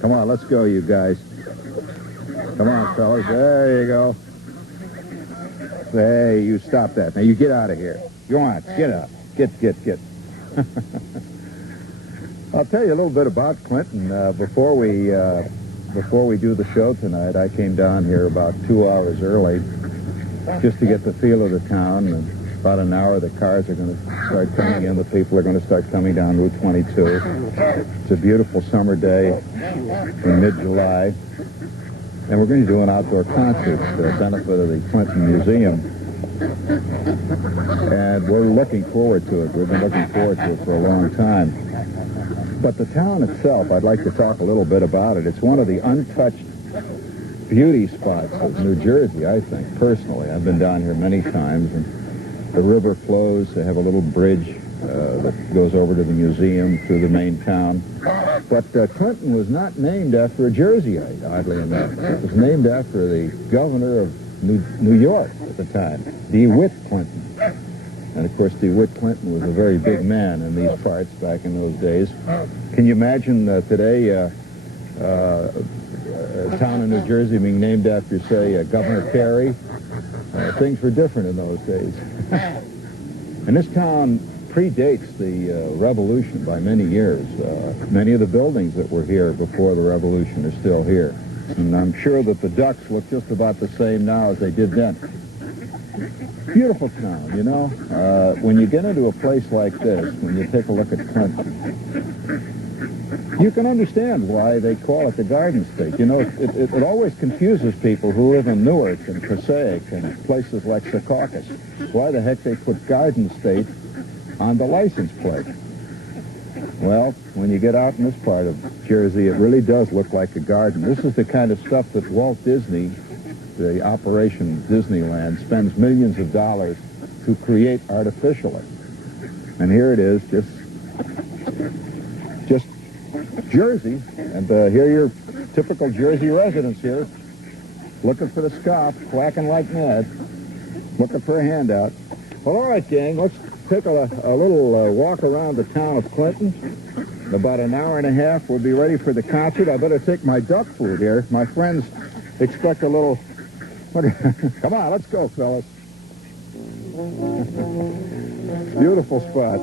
Come on, let's go, you guys. Come on, fellas. There you go. Hey, you stop that. Now, you get out of here. Go on, get up. Get. I'll tell you a little bit about Clinton. Before we do the show tonight, I came down here about 2 hours early just to get the feel of the town. And about an hour, the cars are going to start coming in. The people are going to start coming down Route 22. It's a beautiful summer day in mid-July. And we're going to do an outdoor concert for the benefit of the Clinton Museum. And we're looking forward to it. We've been looking forward to it for a long time. But the town itself, I'd like to talk a little bit about it. It's one of the untouched beauty spots of New Jersey, I think, personally. I've been down here many times, and the river flows. They have a little bridge that goes over to the museum through the main town. But Clinton was not named after a Jerseyite, oddly enough. It was named after the governor of New York at the time, DeWitt Clinton. And, of course, DeWitt Clinton was a very big man in these parts back in those days. Can you imagine today a town in New Jersey being named after, say, Governor Carey? Things were different in those days. And this town predates the Revolution by many years. Many of the buildings that were here before the Revolution are still here. And I'm sure that the ducks look just about the same now as they did then. Beautiful town, you know. When you get into a place like this, when you take a look at Clinton, you can understand why they call it the Garden State. You know, it always confuses people who live in Newark and Passaic and places like Secaucus. Why the heck they put Garden State on the license plate? Well, when you get out in this part of Jersey, it really does look like a garden. This is the kind of stuff that Walt Disney, the Operation Disneyland, spends millions of dollars to create artificially. And here it is, just Jersey. And here are your typical Jersey residents here, looking for the scoff, quacking like mad, looking for a handout. Well, all right, gang, let's take a little walk around the town of Clinton. In about an hour and a half, we'll be ready for the concert. I better take my duck food here. My friends expect a little... Come on, let's go, fellas. Beautiful spot.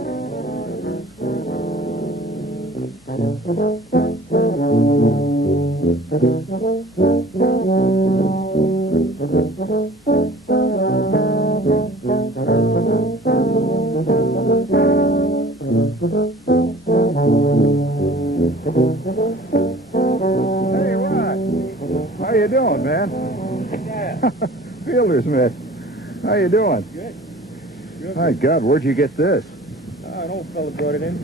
Hey, Rod. How you doing, man? Fielder's mitt. How you doing? Good. My God, where'd you get this? An old fella brought it in.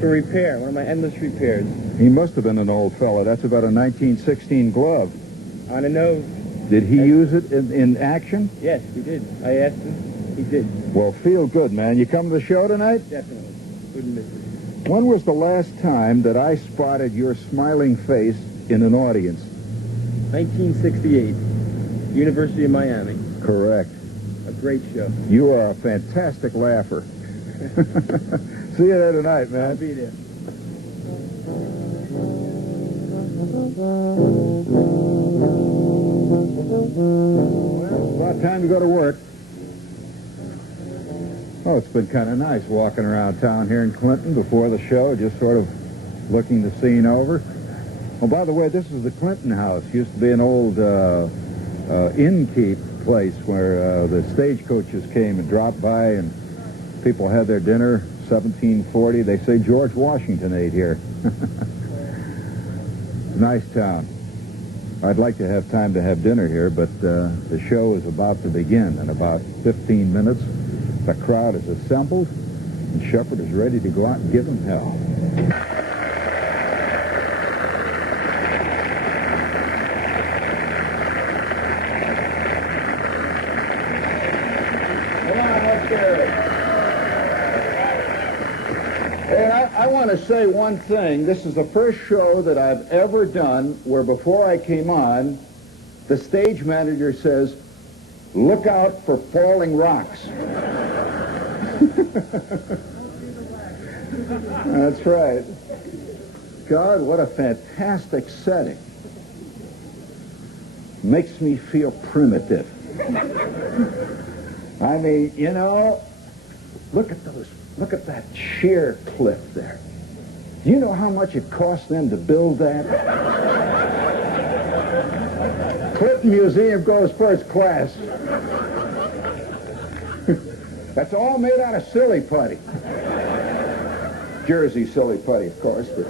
For repair, one of my endless repairs. He must have been an old fella. That's about a 1916 glove. On a nose. Did he use it in action? Yes, he did. I asked him. He did. Well, feel good, man. You come to the show tonight? Definitely. Couldn't miss it. When was the last time that I spotted your smiling face in an audience? 1968. University of Miami. Correct. A great show. You are a fantastic laugher. See you there tonight, man. I'll be there. Well, it's about time to go to work. Oh, it's been kind of nice walking around town here in Clinton before the show, just sort of looking the scene over. Oh, by the way, this is the Clinton House. Used to be an old innkeep place where the stagecoaches came and dropped by and people had their dinner. 1740. They say George Washington ate here. Nice town. I'd like to have time to have dinner here, but the show is about to begin in about 15 minutes. The crowd is assembled, and Shepard is ready to go out and give them hell. Come on, let's get it. And I want to say one thing. This is the first show that I've ever done where before I came on, the stage manager says, "Look out for falling rocks." That's right. God, what a fantastic setting. Makes me feel primitive. I mean, you know, look at that sheer cliff there. Do you know how much it cost them to build that? Clinton Museum goes first class. That's all made out of silly putty. Jersey silly putty, of course, but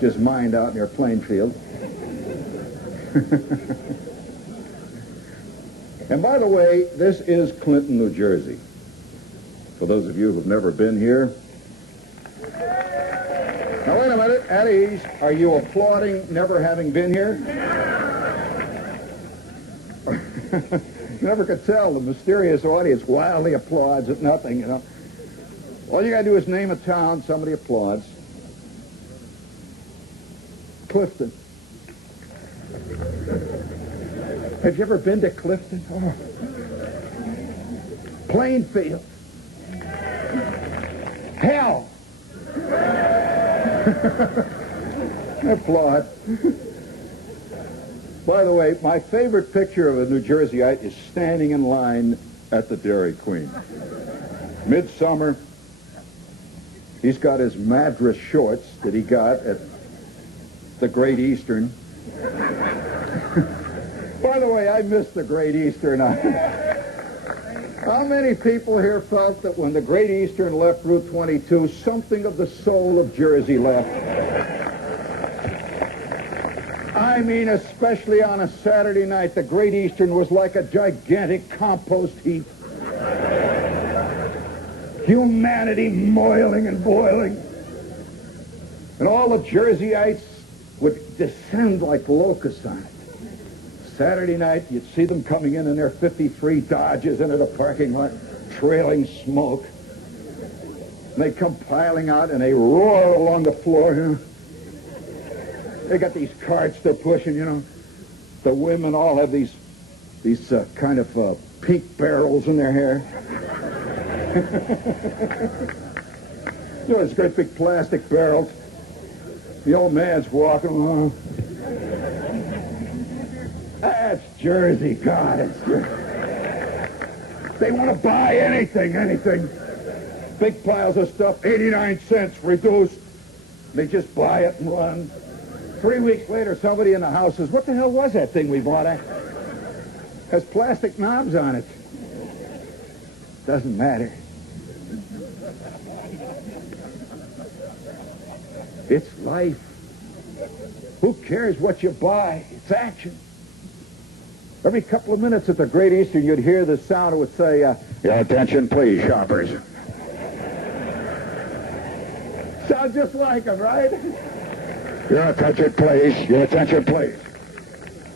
just mined out near Plainfield. And by the way, this is Clinton, New Jersey. For those of you who've never been here. Now, wait a minute. At ease. Are you applauding never having been here? You never could tell. The mysterious audience wildly applauds at nothing, you know. All you got to do is name a town, somebody applauds. Clifton. Have you ever been to Clifton? Oh. Plainfield. Hell. Applaud. By the way, my favorite picture of a New Jerseyite is standing in line at the Dairy Queen. Midsummer. He's got his Madras shorts that he got at the Great Eastern. By the way, I miss the Great Eastern. How many people here felt that when the Great Eastern left Route 22, something of the soul of Jersey left? I mean, especially on a Saturday night, the Great Eastern was like a gigantic compost heap. Humanity moiling and boiling. And all the Jerseyites would descend like locusts on it. Saturday night, you'd see them coming in their 53 Dodges into the parking lot, trailing smoke. And they come piling out, and they roar along the floor, you know. They got these carts they're pushing, you know. The women all have these kind of pink barrels in their hair. You know, these great big plastic barrels. The old man's walking along. That's Jersey, God, it's Jersey. They want to buy anything. Big piles of stuff, 89 cents reduced. They just buy it and run. 3 weeks later, somebody in the house says, what the hell was that thing we bought? Has plastic knobs on it. Doesn't matter. It's life. Who cares what you buy? It's action. Every couple of minutes at the Great Eastern, you'd hear the sound that would say, your attention, please, shoppers. Sounds just like them, right? Your attention, please. Your attention, please.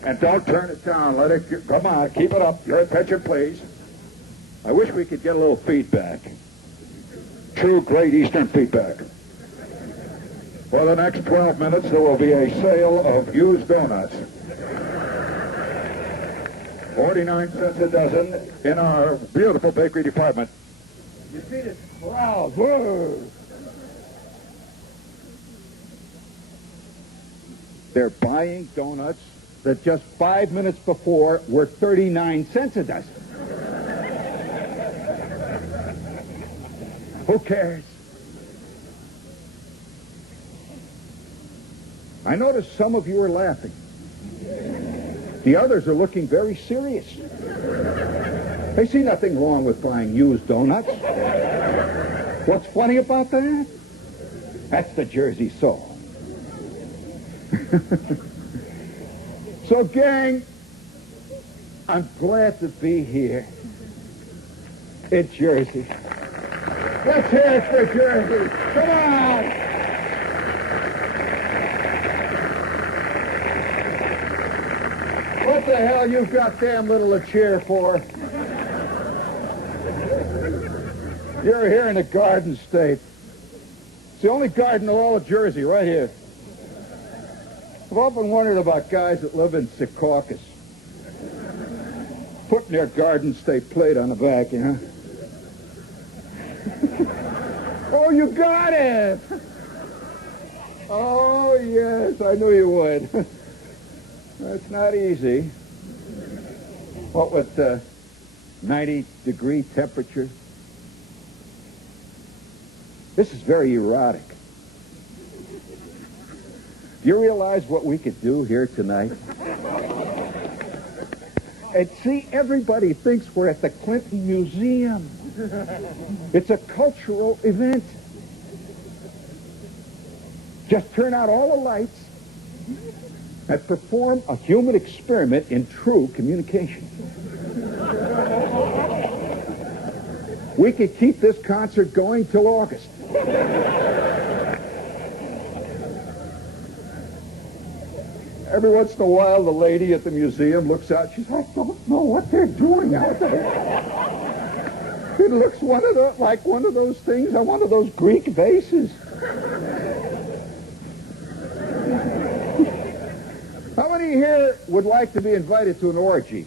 And don't turn it down. Let it, come on, keep it up. Your attention, please. I wish we could get a little feedback. True Great Eastern feedback. For the next 12 minutes, there will be a sale of used donuts. 49 cents a dozen in our beautiful bakery department. You see this crowd. Whoa! They're buying donuts that just 5 minutes before were 39 cents a dozen. Who cares? I noticed some of you are laughing. The others are looking very serious. They see nothing wrong with buying used donuts. What's funny about that? That's the Jersey soul. So, gang, I'm glad to be here in Jersey. Let's hear it for Jersey. Come on! What the hell you got damn little to cheer for? You're here in the Garden State. It's the only garden in all of Jersey, right here. I've often wondered about guys that live in Secaucus. Putting their Garden State plate on the back, you know. Oh, Oh, you got it! Oh, yes, I knew you would. That's not easy. What with 90-degree temperature? This is very erotic. Do you realize what we could do here tonight? And see, everybody thinks we're at the Clinton Museum. It's a cultural event. Just turn out all the lights and perform a human experiment in true communication. We could keep this concert going till August. Every once in a while, the lady at the museum looks out. She's like, I don't know what they're doing out there. It looks like one of those things on one of those Greek vases. How many here would like to be invited to an orgy?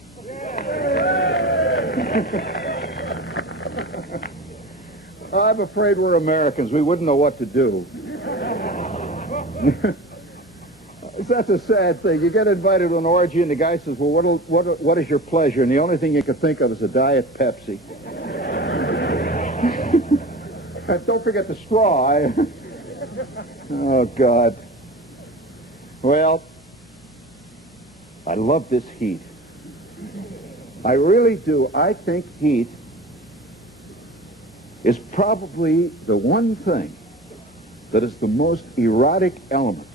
I'm afraid we're Americans. We wouldn't know what to do. That's a sad thing. You get invited to an orgy, and the guy says, well, what is your pleasure? And the only thing you can think of is a Diet Pepsi. And don't forget the straw. Oh, God. Well, I love this heat. I really do. I think heat is probably the one thing that is the most erotic element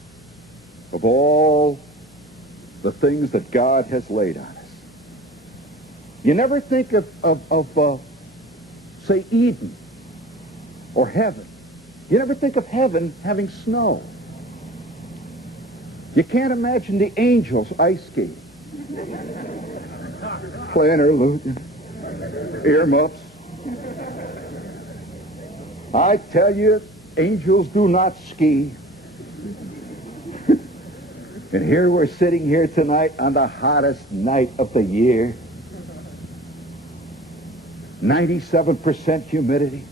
of all the things that God has laid on us. You never think of say, Eden or heaven. You never think of heaven having snow. You can't imagine the angels ice skating, playing their lute, earmuffs. I tell you, angels do not ski. And here we're sitting here tonight on the hottest night of the year. 97% humidity.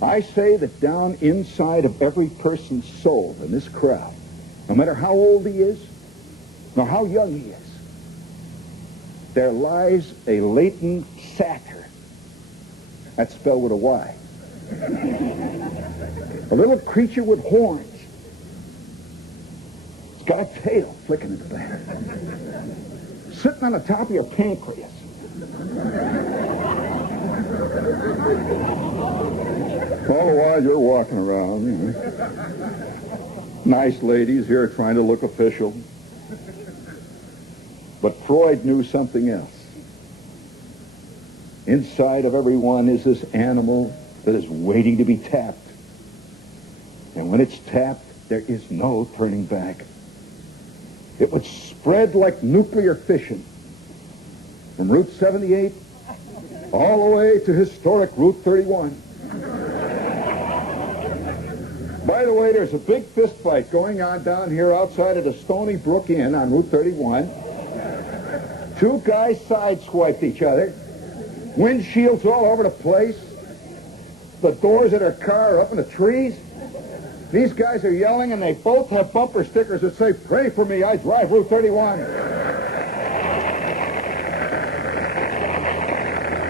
I say that down inside of every person's soul in this crowd, no matter how old he is, nor how young he is, there lies a latent Saturn. That's spelled with a Y. A little creature with horns. It's got a tail flicking in the back. Sitting on the top of your pancreas. All the while you're walking around, you know. Nice ladies here trying to look official. But Freud knew something else. Inside of everyone is this animal that is waiting to be tapped. And when it's tapped, there is no turning back. It would spread like nuclear fission from Route 78 all the way to historic Route 31. By the way, there's a big fist fight going on down here outside of the Stony Brook Inn on Route 31. Two guys sideswiped each other. Windshields all over the place. The doors of their car are up in the trees. These guys are yelling, and they both have bumper stickers that say, "Pray for me, I drive Route 31.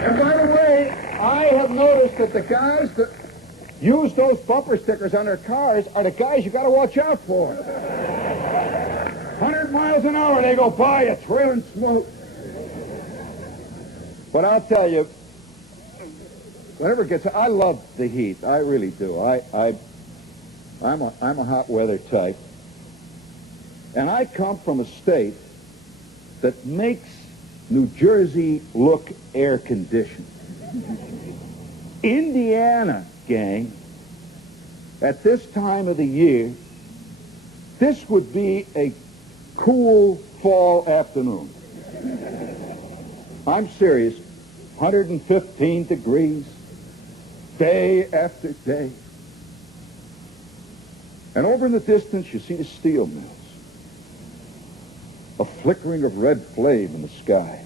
And by the way, I have noticed that the guys that use those bumper stickers on their cars are the guys you got to watch out for. 100 miles an hour they go by, a trailing smoke. But I'll tell you, whenever it gets, I love the heat. I really do. I'm a hot weather type. And I come from a state that makes New Jersey look air conditioned. Indiana, gang, at this time of the year, this would be a cool fall afternoon. I'm serious. 115 degrees, day after day. And over in the distance, you see the steel mills. A flickering of red flame in the sky.